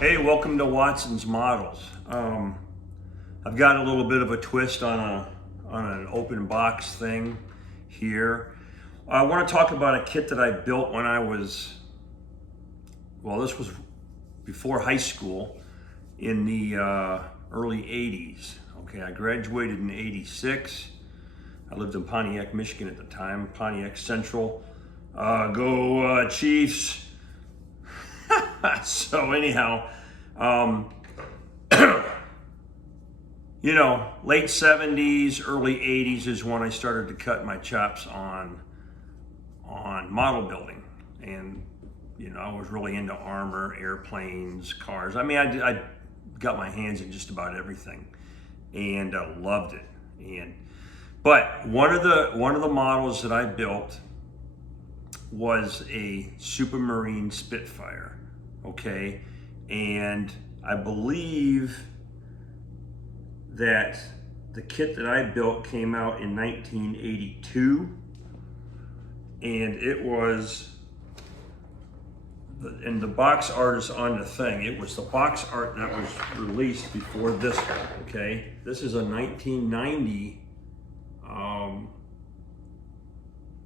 Hey, welcome to Watson's Models. I've got a little bit of a twist on an open box thing here. I want to talk about a kit that I built when I was, well, this was before high school in the early 80s. Okay, I graduated in 86. I lived in Pontiac, Michigan at the time, Pontiac Central. Go Chiefs. So anyhow, you know, late 70s, early 80s is when I started to cut my chops on model building. And, you know, I was really into armor, airplanes, cars. I mean, I got my hands in just about everything and I loved it. But one of the models that I built was a Supermarine Spitfire. Okay, and I believe that the kit that I built came out in 1982, and it was, and the box art is on the thing. It was the box art that was released before this one. Okay, this is a 1990.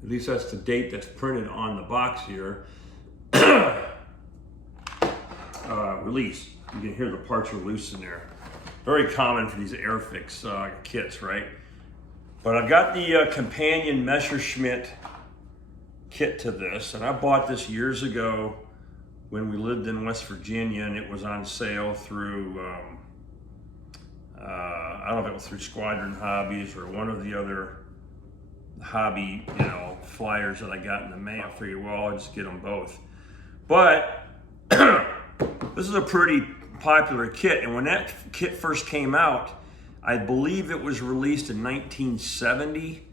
At least that's the date that's printed on the box here. Release. You can hear the parts are loose in there. Very common for these Airfix kits, right? But I've got the companion Messerschmitt kit to this, and I bought this years ago when we lived in West Virginia, and it was on sale through, I don't know if it was through Squadron Hobbies or one of the other hobby, you know, flyers that I got in the mail. I figured, well, I'll just get them both. But this is a pretty popular kit, and when that kit first came out, I believe it was released in 1970.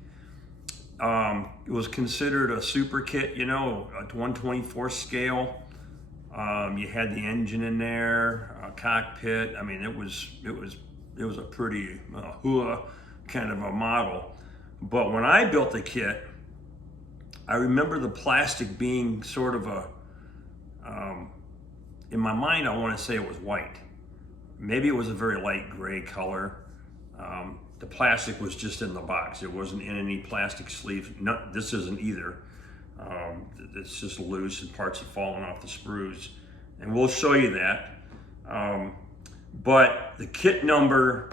It was considered a super kit, you know, a 1/24 scale. You had the engine in there, a cockpit. I mean, it was a pretty hua kind of a model. But when I built the kit, I remember the plastic being sort of a in my mind, I want to say it was white. Maybe it was a very light gray color. The plastic was just in the box. It wasn't in any plastic sleeve. No, this isn't either. It's just loose and parts have fallen off the sprues. And we'll show you that. But the kit number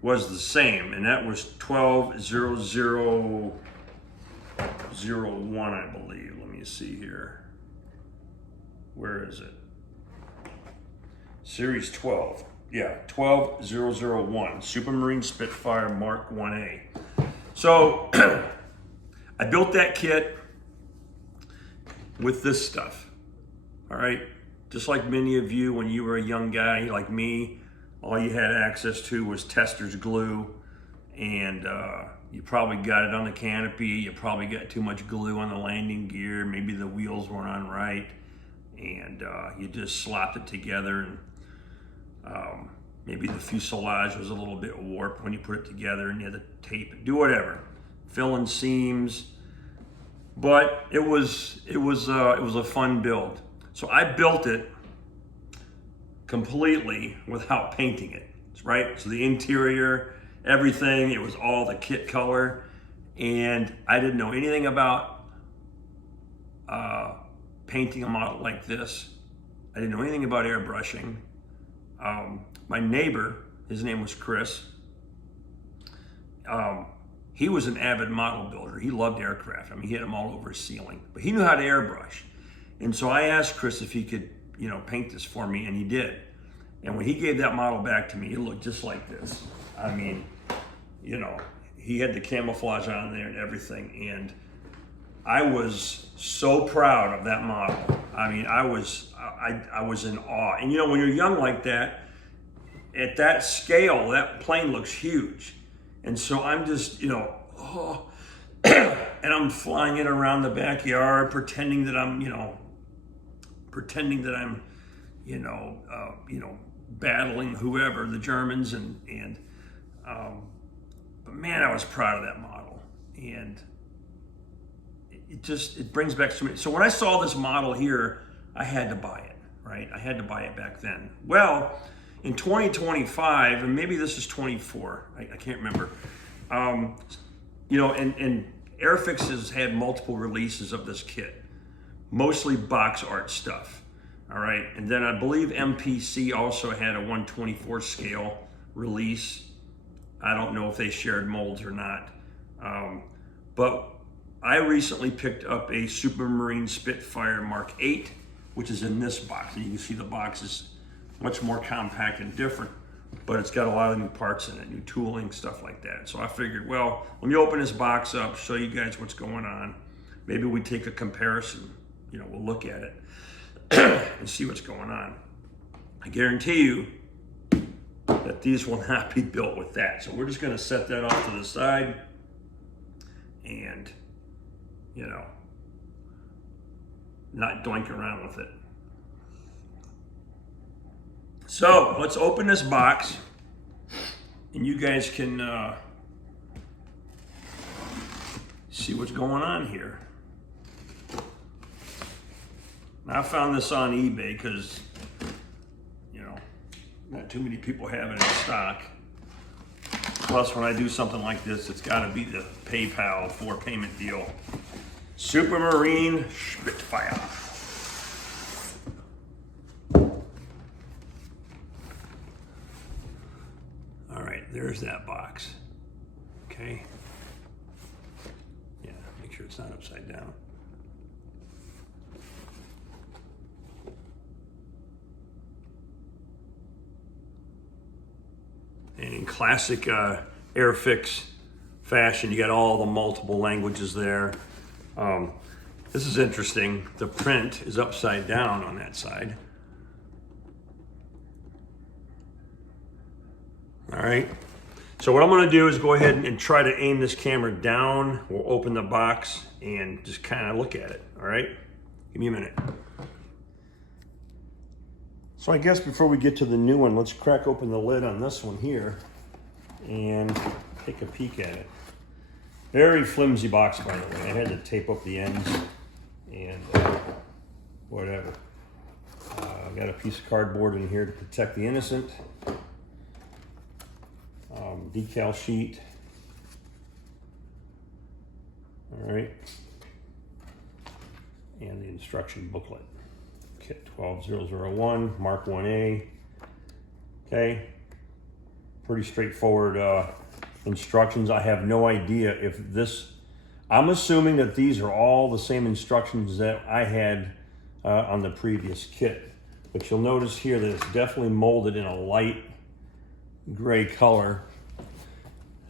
was the same, and that was 120001, I believe. Let me see here. Where is it? Series 12, yeah, 12001, Supermarine Spitfire Mk.VIII. So I built that kit with this stuff, all right? Just like many of you, when you were a young guy like me, all you had access to was Tester's glue, and you probably got it on the canopy, you probably got too much glue on the landing gear, maybe the wheels weren't on right, and you just slopped it together, and maybe the fuselage was a little bit warped when you put it together, and you had to tape it, do whatever, fill in seams. But it was a fun build. So I built it completely without painting it, right? So the interior, everything, it was all the kit color, and I didn't know anything about painting a model like this. I didn't know anything about airbrushing. My neighbor, his name was Chris, he was an avid model builder. He loved aircraft. I mean, he had them all over his ceiling, but he knew how to airbrush. And so I asked Chris if he could, you know, paint this for me, and he did. And when he gave that model back to me, it looked just like this. I mean, you know, he had the camouflage on there and everything, and I was so proud of that model. I mean, I was in awe. And you know, when you're young like that, at that scale, that plane looks huge. And so I'm just, you know, oh, and I'm flying it around the backyard, pretending that I'm, battling whoever, the Germans, but man, I was proud of that model. And it brings back so many. So when I saw this model here, I had to buy it, right? I had to buy it back then. Well, in 2025, and maybe this is 24, I can't remember. You know, and Airfix has had multiple releases of this kit, mostly box art stuff. All right, and then I believe MPC also had a 1/24 scale release. I don't know if they shared molds or not, but I recently picked up a Supermarine Spitfire Mk.VIII, which is in this box. And you can see the box is much more compact and different, but it's got a lot of new parts in it, new tooling, stuff like that. So I figured, well, let me open this box up, show you guys what's going on. Maybe we take a comparison, you know, we'll look at it and see what's going on. I guarantee you that these will not be built with that. So we're just gonna set that off to the side and, you know, not doink around with it. So let's open this box and you guys can see what's going on here. Now, I found this on eBay because, you know, not too many people have it in stock. Plus, when I do something like this, it's got to be the PayPal 4-payment deal. Supermarine Spitfire. All right, there's that box. Okay. Yeah, make sure it's not upside down. And in classic Airfix fashion, you got all the multiple languages there. This is interesting. The print is upside down on that side. All right. So what I'm going to do is go ahead and try to aim this camera down. We'll open the box and just kind of look at it. All right. Give me a minute. So I guess before we get to the new one, let's crack open the lid on this one here and take a peek at it. Very flimsy box, by the way. I had to tape up the ends and whatever. I've got a piece of cardboard in here to protect the innocent. Decal sheet. All right. And the instruction booklet. Kit 12001, Mark 1A. Okay. Pretty straightforward instructions. I have no idea if this, I'm assuming that these are all the same instructions that I had on the previous kit. But you'll notice here that it's definitely molded in a light gray color.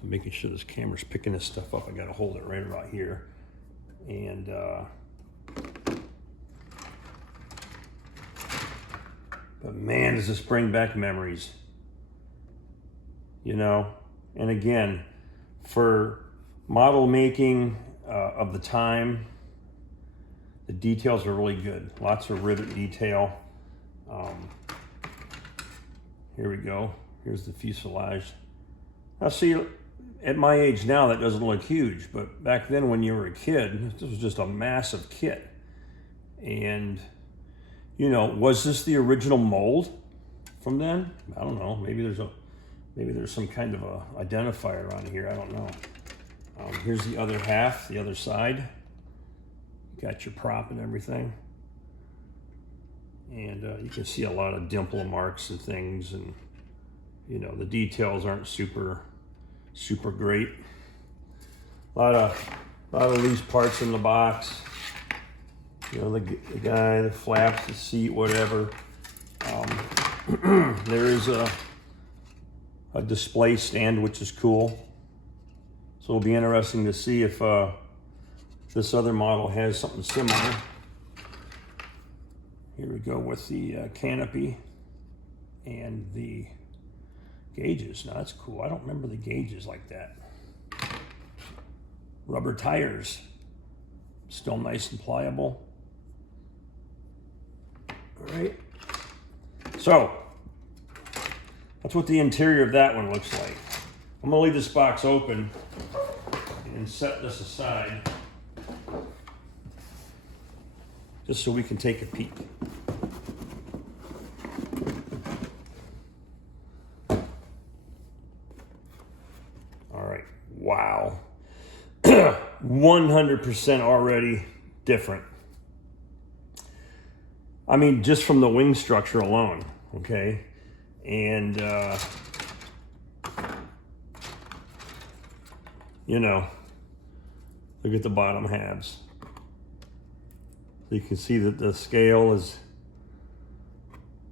I'm making sure this camera's picking this stuff up. I gotta hold it right about here. And but man, does this bring back memories. You know, and again, for model making of the time, the details are really good. Lots of rivet detail. Here we go. Here's the fuselage. Now see, at my age now, that doesn't look huge, but back then when you were a kid, this was just a massive kit. And, you know, was this the original mold from then? I don't know. Maybe there's some kind of a identifier on here. I don't know. Here's the other half, the other side. You got your prop and everything. And you can see a lot of dimple marks and things, and you know, the details aren't super great. A lot of these parts in the box. You know, the guy, the flaps, the seat, whatever. There is a display stand, which is cool. So it'll be interesting to see if this other model has something similar. Here we go with the canopy and the gauges. Now that's cool. I don't remember the gauges like that. Rubber tires, still nice and pliable. All right. So that's what the interior of that one looks like. I'm gonna leave this box open and set this aside just so we can take a peek. 100% already different. I mean, just from the wing structure alone, okay? And, you know, look at the bottom halves. So you can see that the scale is,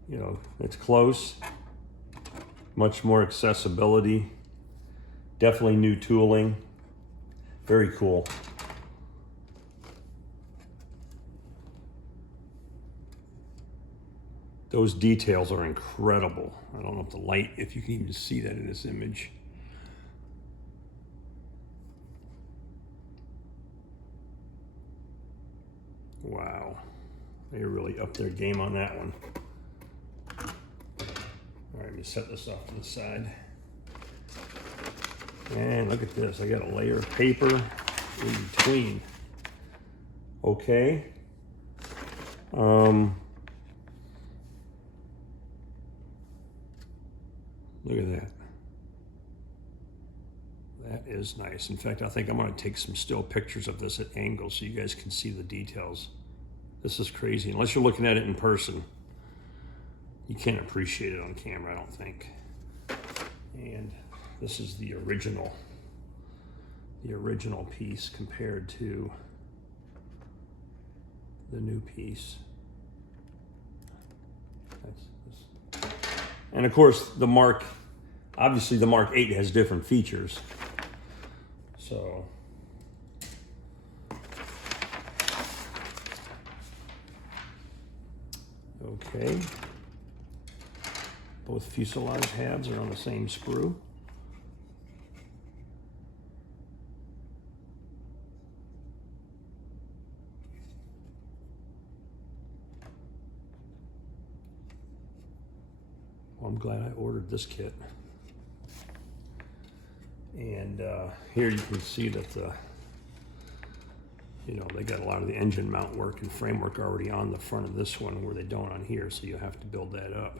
you know, it's close. Much more accessibility. Definitely new tooling. Very cool. Those details are incredible. I don't know if the light, if you can even see that in this image. Wow, they really upped their game on that one. All right, let me set this off to the side. And look at this, I got a layer of paper in between. Okay. Look at that. That is nice. In fact, I think I'm going to take some still pictures of this at angles so you guys can see the details. This is crazy. Unless you're looking at it in person, you can't appreciate it on camera, I don't think. And this is the original piece compared to the new piece. And of course, obviously the Mark VIII has different features. So, okay. Both fuselage halves are on the same sprue. Well, I'm glad I ordered this kit. And here you can see that they got a lot of the engine mount work and framework already on the front of this one where they don't on here, so you have to build that up.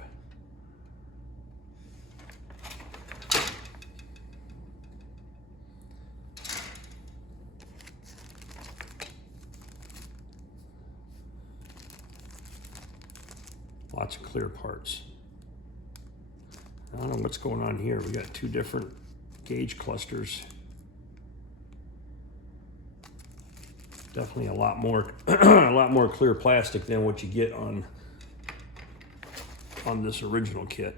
Lots of clear parts. I don't know what's going on here. We got two different gauge clusters. Definitely a lot more a lot more clear plastic than what you get on this original kit.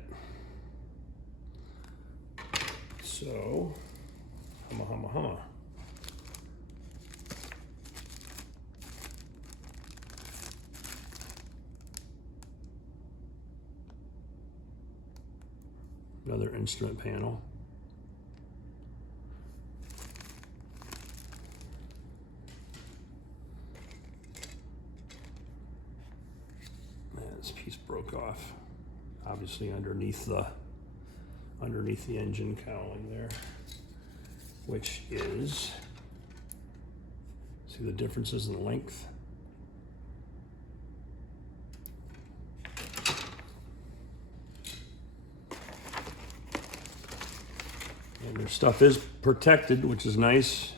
So, humma. Another instrument panel. This piece broke off, obviously underneath the engine cowling there, which is, see the differences in length. And their stuff is protected, which is nice.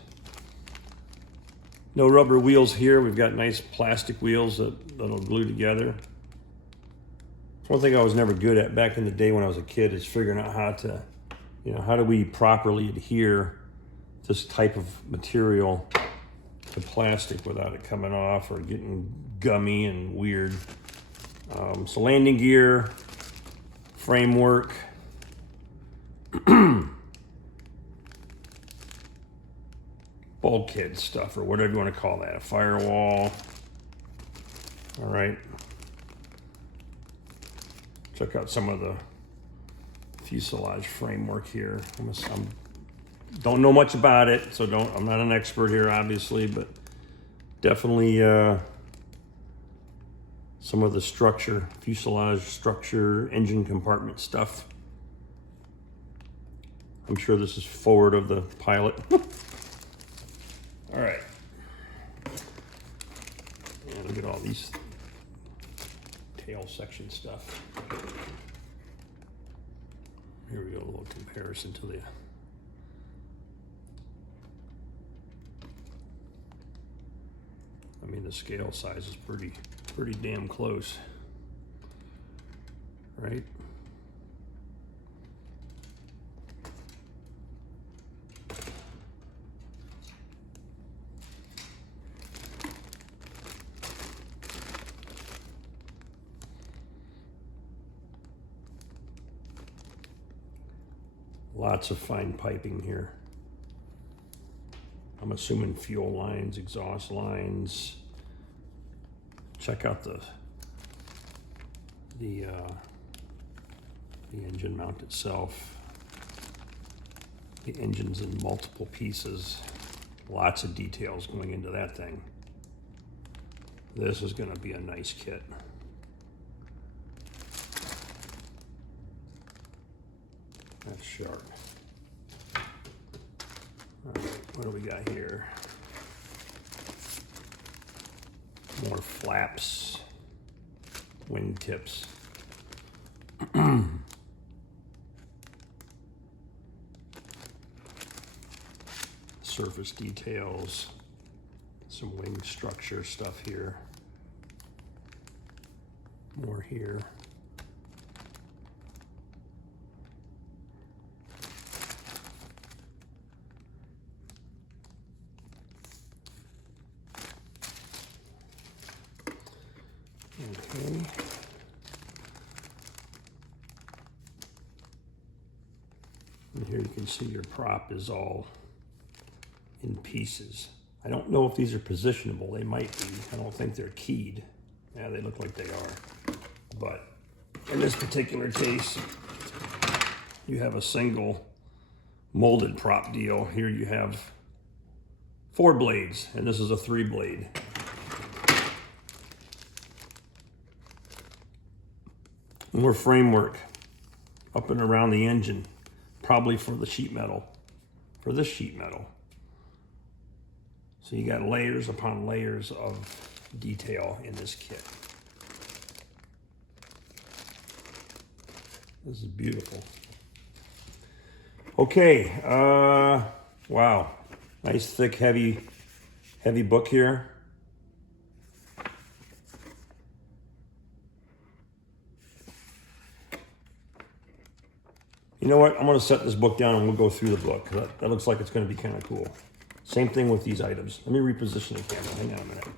No rubber wheels here. We've got nice plastic wheels that'll glue together. One thing I was never good at back in the day when I was a kid is figuring out how do we properly adhere this type of material to plastic without it coming off or getting gummy and weird. So landing gear, framework, bulkhead stuff or whatever you want to call that, a firewall. All right. Check out some of the fuselage framework here. Don't know much about it, so I'm not an expert here, obviously, but definitely some of the structure, fuselage structure, engine compartment stuff. I'm sure this is forward of the pilot. All right. And look at all these tail section stuff. Here we go, a little comparison to mean, the scale size is pretty damn close, right? Lots of fine piping here. I'm assuming fuel lines, exhaust lines. Check out the engine mount itself. The engine's in multiple pieces. Lots of details going into that thing. This is going to be a nice kit. That's sharp. All right, what do we got here? More flaps, wing tips. Surface details, some wing structure stuff here. More here. Okay. And here you can see your prop is all in pieces. I don't know if these are positionable. They might be. I don't think they're keyed. Yeah, they look like they are. But in this particular case, you have a single molded prop deal. Here you have 4 blades, and this is a 3 blade. More framework up and around the engine, probably for the sheet metal, for this sheet metal. So you got layers upon layers of detail in this kit. This is beautiful. Okay, wow. Nice, thick, heavy book here. You know what? I'm going to set this book down and we'll go through the book. That looks like it's going to be kind of cool. Same thing with these items. Let me reposition the camera. Hang on a minute.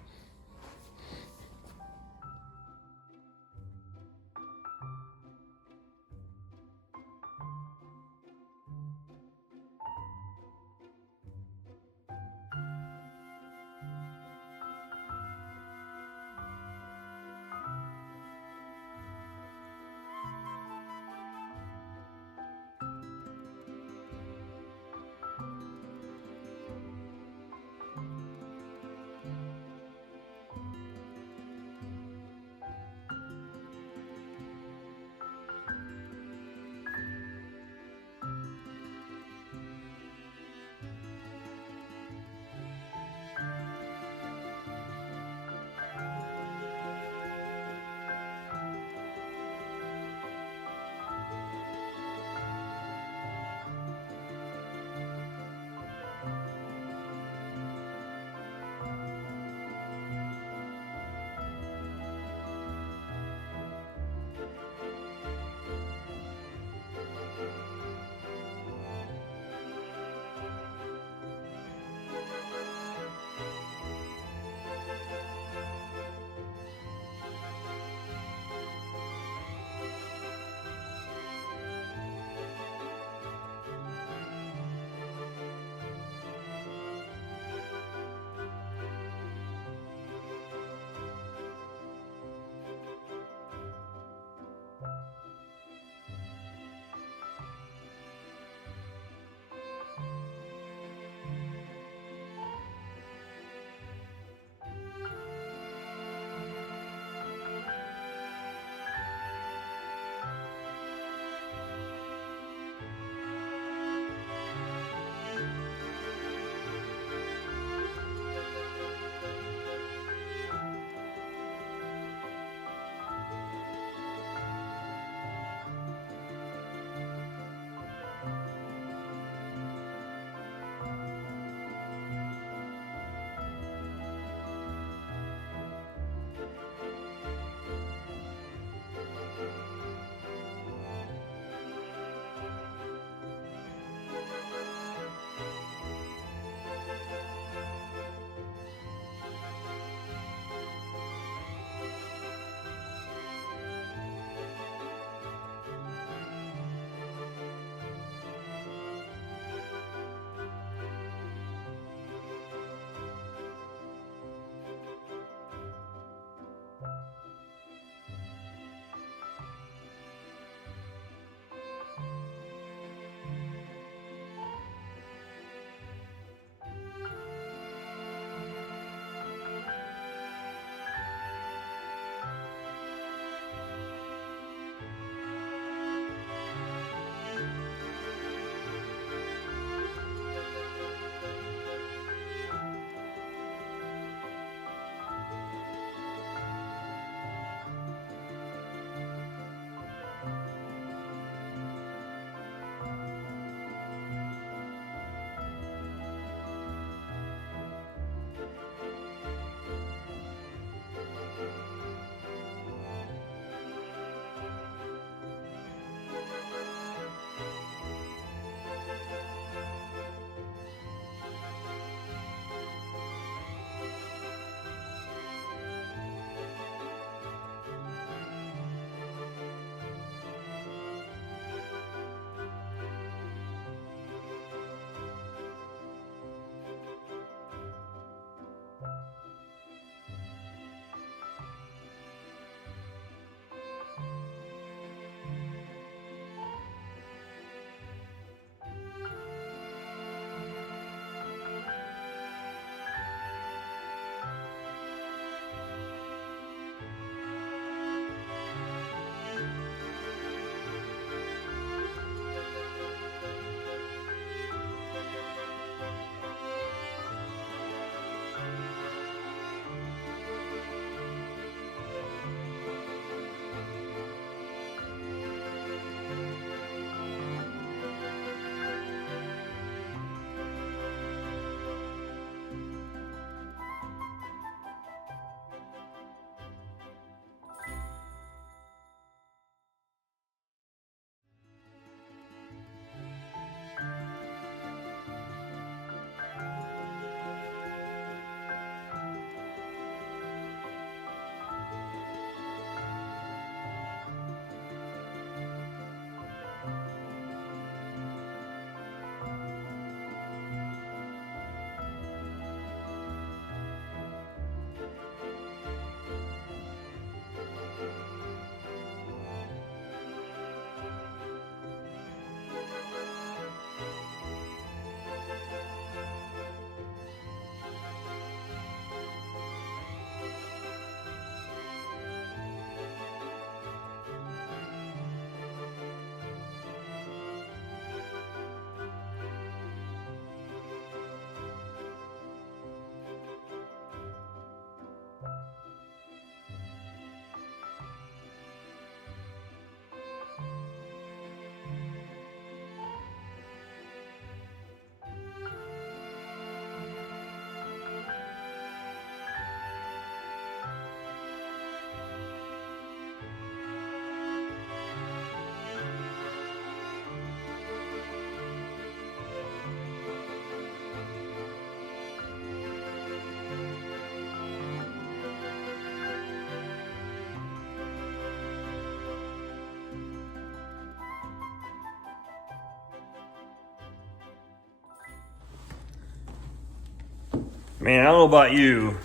Man, I don't know about you,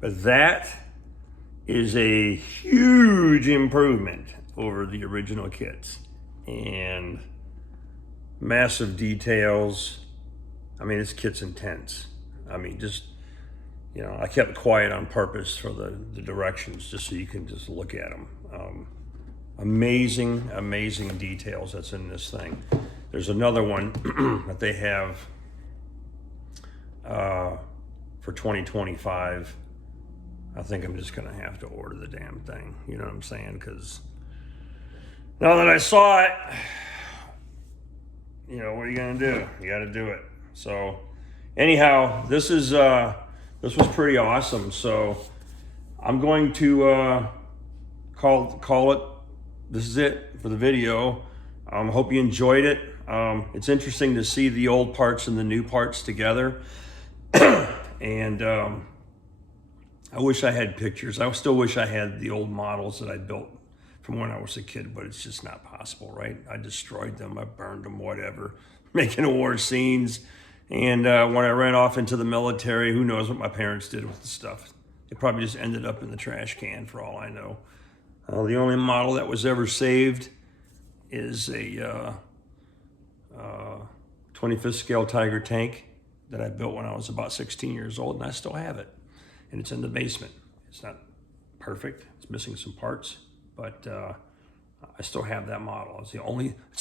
but that is a huge improvement over the original kits. And massive details. I mean, this kit's intense. I mean, just, you know, I kept quiet on purpose for the directions, just so you can just look at them. Amazing, amazing details that's in this thing. There's another one that they have for 2025. I think I'm just gonna have to order the damn thing. You know what I'm saying? Because now that I saw it, you know, what are you gonna do? You gotta do it. So anyhow, this was pretty awesome. So I'm going to call it. This is it for the video. Hope you enjoyed it. It's interesting to see the old parts and the new parts together. And I wish I had pictures. I still wish I had the old models that I built from when I was a kid, but it's just not possible, right? I destroyed them, I burned them, whatever, making war scenes. And when I ran off into the military, who knows what my parents did with the stuff. It probably just ended up in the trash can for all I know. The only model that was ever saved is a 25th scale Tiger tank that I built when I was about 16 years old, and I still have it. And it's in the basement. It's not perfect, it's missing some parts, but I still have that model. It's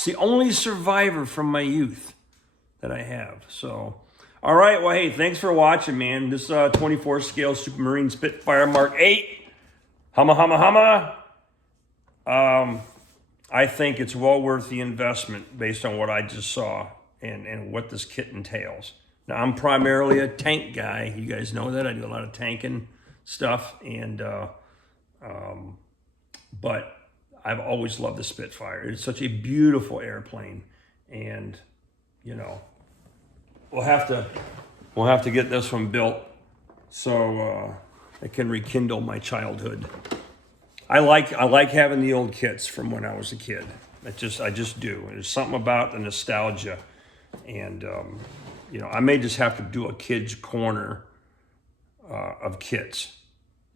the only survivor from my youth that I have. So, all right, well, hey, thanks for watching, man. This 24 scale Supermarine Spitfire Mk.VIII. Humma, humma, humma. I think it's well worth the investment based on what I just saw and what this kit entails. Now, I'm primarily a tank guy. You guys know that. I do a lot of tanking stuff, and but I've always loved the Spitfire. It's such a beautiful airplane, and you know, we'll have to get this one built so it can rekindle my childhood. I like having the old kits from when I was a kid. I just do. There's something about the nostalgia, and you know, I may just have to do a kids corner of kits,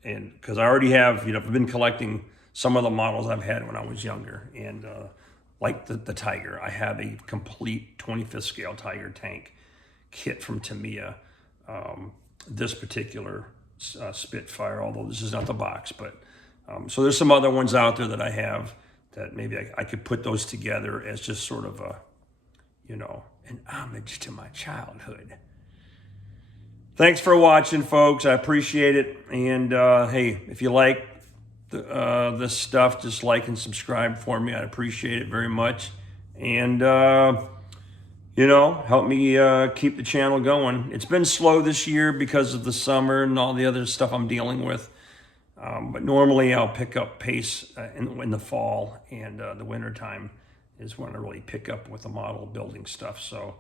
and because I already have, you know, I've been collecting some of the models I've had when I was younger, and like the Tiger, I have a complete 25th scale Tiger tank kit from Tamiya. This particular Spitfire, although this is not the box, but so there's some other ones out there that I have that maybe I could put those together as just sort of a, you know, an homage to my childhood. Thanks for watching, folks. I appreciate it. And hey, if you like this stuff, just like and subscribe for me. I'd appreciate it very much. And you know, help me keep the channel going. It's been slow this year because of the summer and all the other stuff I'm dealing with. But normally I'll pick up pace in the fall, and the winter time is when I really pick up with the model building stuff. So,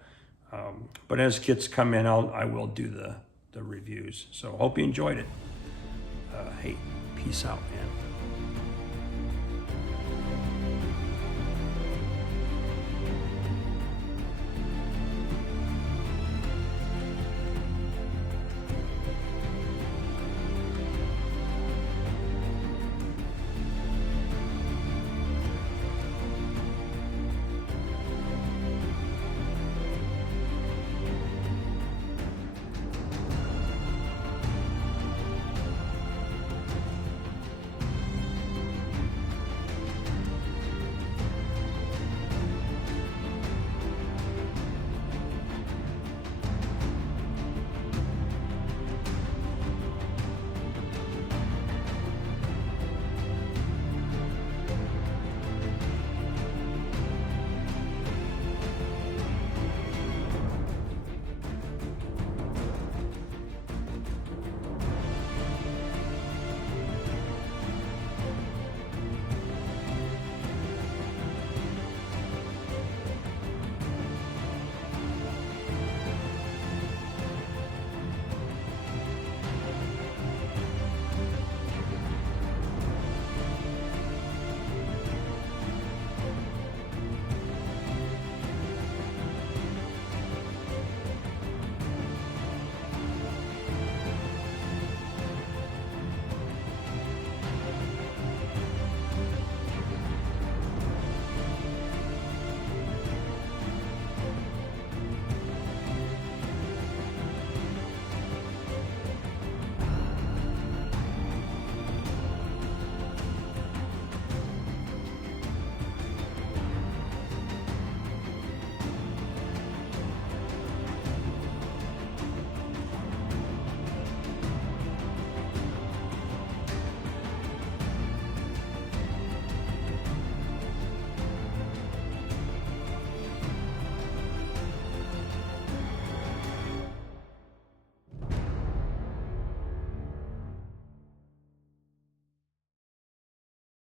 but as kits come in, I will do the reviews. So hope you enjoyed it. Hey, peace out.